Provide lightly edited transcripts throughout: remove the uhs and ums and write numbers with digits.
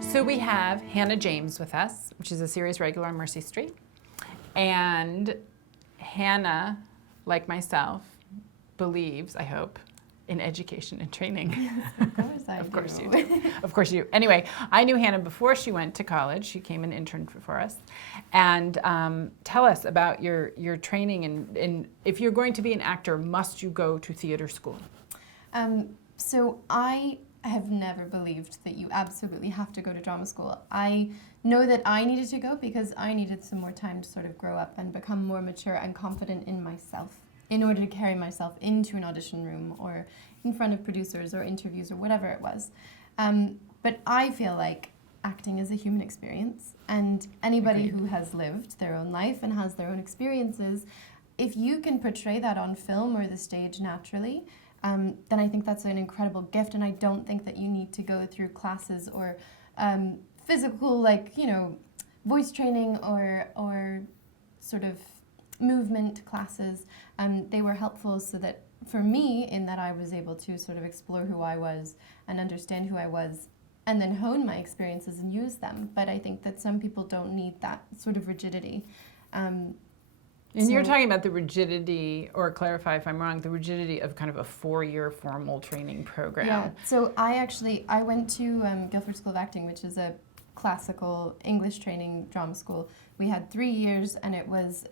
So we have Hannah James with us, which is a series regular on Mercy Street. And Hannah, like myself, believes, I hope, in education and training. Yes, of course I do. Of course you do. Of course you do. Anyway, I knew Hannah before she went to college. She came and interned for us. And tell us about your training. And if you're going to be an actor, must you go to theater school? So I have never believed that you absolutely have to go to drama school. I know that I needed to go because I needed some more time to sort of grow up and become more mature and confident in myself in order to carry myself into an audition room or in front of producers or interviews or whatever it was. But I feel like acting is a human experience, and anybody who has lived their own life and has their own experiences, if you can portray that on film or the stage naturally, then I think that's an incredible gift, and I don't think that you need to go through classes or physical, like, you know, voice training or sort of movement classes. They were helpful so that for me, in that I was able to sort of explore who I was and understand who I was and then hone my experiences and use them. But I think that some people don't need that sort of rigidity. And you're talking about the rigidity, or clarify if I'm wrong, the rigidity of kind of a 4-year formal training program. Yeah, so I went to Guildford School of Acting, which is a classical English training drama school. We had 3 years, and it was,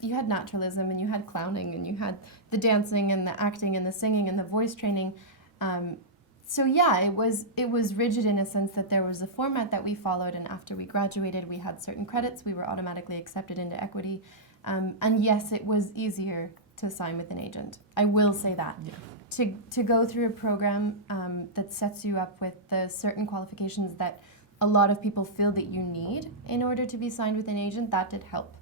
you had naturalism, and you had clowning, and you had the dancing, and the acting, and the singing, and the voice training. So yeah, it was rigid in a sense that there was a format that we followed, and after we graduated, we had certain credits. We were automatically accepted into equity. And yes, it was easier to sign with an agent. I will say that. Yeah. To go through a program that sets you up with the certain qualifications that a lot of people feel that you need in order to be signed with an agent, that did help.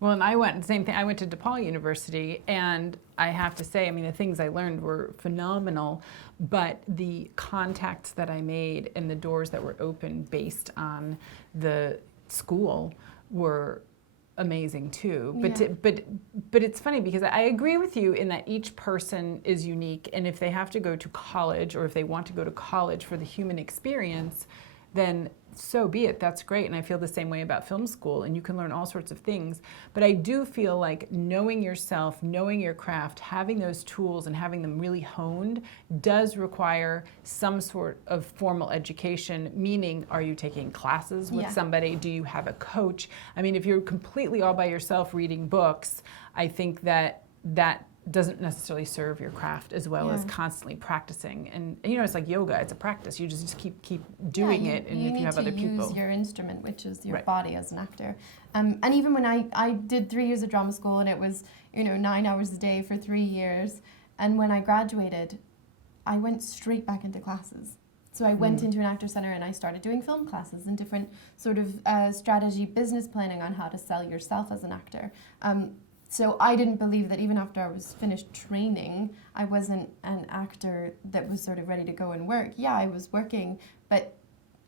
Well, and same thing. I went to DePaul University, and I have to say, I mean, the things I learned were phenomenal, but the contacts that I made and the doors that were open based on the school were amazing too. But Yeah. but it's funny because I agree with you in that each person is unique, and if they have to go to college, or if they want to go to college for the human experience, then so be it. That's great. And I feel the same way about film school, and you can learn all sorts of things. But I do feel like knowing yourself, knowing your craft, having those tools and having them really honed does require some sort of formal education, meaning, are you taking classes with somebody? Do you have a coach? I mean, if you're completely all by yourself reading books, I think that doesn't necessarily serve your craft as well as constantly practicing. And you know, it's like yoga, it's a practice. You just keep doing it, and if you have other people. You need to use your instrument, which is your body as an actor. And even when I did 3 years of drama school, and it was, you know, 9 hours a day for 3 years, and when I graduated, I went straight back into classes. So I went into an actor center, and I started doing film classes and different sort of strategy, business planning on how to sell yourself as an actor. So I didn't believe that even after I was finished training, I wasn't an actor that was sort of ready to go and work. Yeah, I was working, but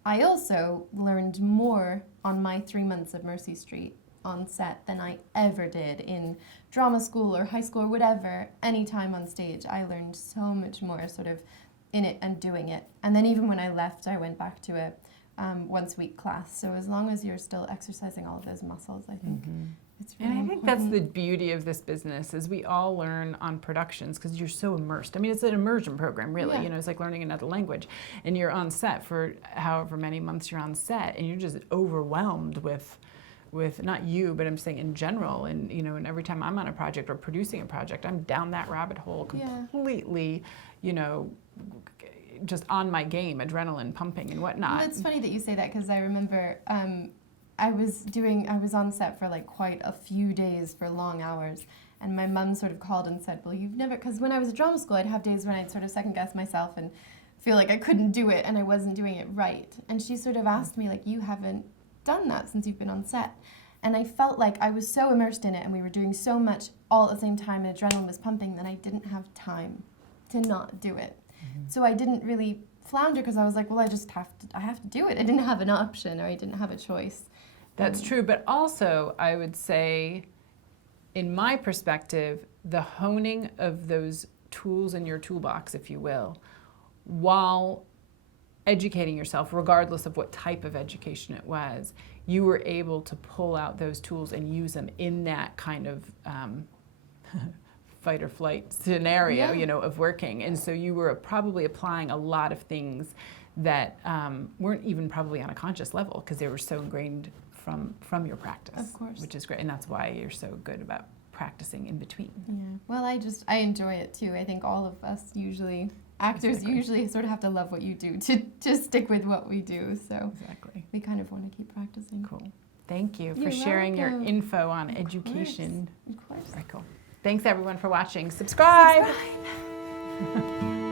I also learned more on my 3 months at Mercy Street on set than I ever did in drama school or high school or whatever. Any time on stage, I learned so much more sort of in it and doing it. And then even when I left, I went back to a once-a-week class. So as long as you're still exercising all of those muscles, I think it's really And I think important. that's the beauty of this business, is we all learn on productions because you're so immersed. I mean, it's an immersion program, really. Yeah. You know, it's like learning another language. And you're on set for however many months you're on set, and you're just overwhelmed with not you, but I'm saying in general. And, you know, and every time I'm on a project or producing a project, I'm down that rabbit hole completely, you know, just on my game, adrenaline pumping and whatnot. It's funny that you say that, because I remember I was on set for like quite a few days for long hours, and my mum sort of called and said, well, you've never, because when I was at drama school, I'd have days when I'd sort of second guess myself and feel like I couldn't do it and I wasn't doing it right. And she sort of asked me, like, you haven't done that since you've been on set. And I felt like I was so immersed in it, and we were doing so much all at the same time, and adrenaline was pumping, that I didn't have time to not do it. So I didn't really flounder, because I was like, well, I have to do it. I didn't have an option, or I didn't have a choice. That's true, but also I would say, in my perspective, the honing of those tools in your toolbox, if you will, while educating yourself, regardless of what type of education it was, you were able to pull out those tools and use them in that kind of fight or flight scenario, Yeah. of working. And so you were probably applying a lot of things that weren't even probably on a conscious level because they were so ingrained from your practice. Of course. Which is great. And that's why you're so good about practicing in between. Yeah. Well, I enjoy it too. I think all of us actors Exactly. usually sort of have to love what you do to stick with what we do. So Exactly. we kind of want to keep practicing. Cool. Thank you for You're sharing your welcome. info on education. Of course. Very cool. Thanks everyone for watching. Subscribe. Subscribe.